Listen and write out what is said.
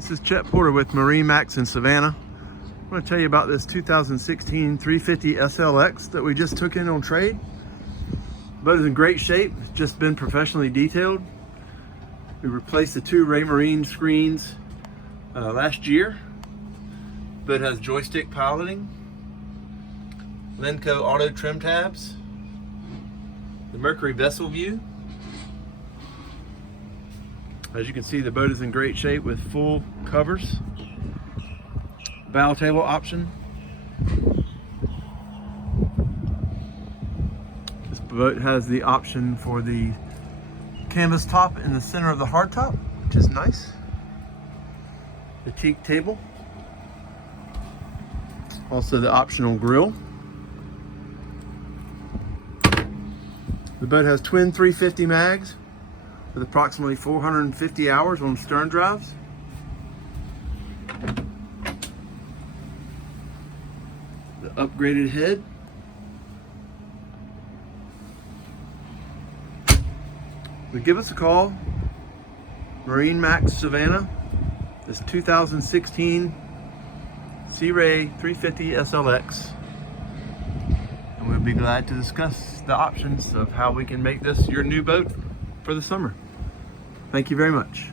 This is Chet Porter with MarineMax in Savannah. I want to tell you about this 2016 350 SLX that we just took in on trade. The boat is in great shape. It's just been professionally detailed. We replaced the two Raymarine screens last year. The boat has joystick piloting, Lenco auto trim tabs, the Mercury vessel view. As you can see, the boat is in great shape with full covers, bow table option. This boat has the option for the canvas top in the center of the hardtop, which is nice. The teak table. Also the optional grill. The boat has twin 350 mags with approximately 450 hours on stern drives. The upgraded head. So give us a call. MarineMax Savannah. This 2016 Sea Ray 350 SLX. And we'll be glad to discuss the options of how we can make this your new boat for the summer. Thank you very much.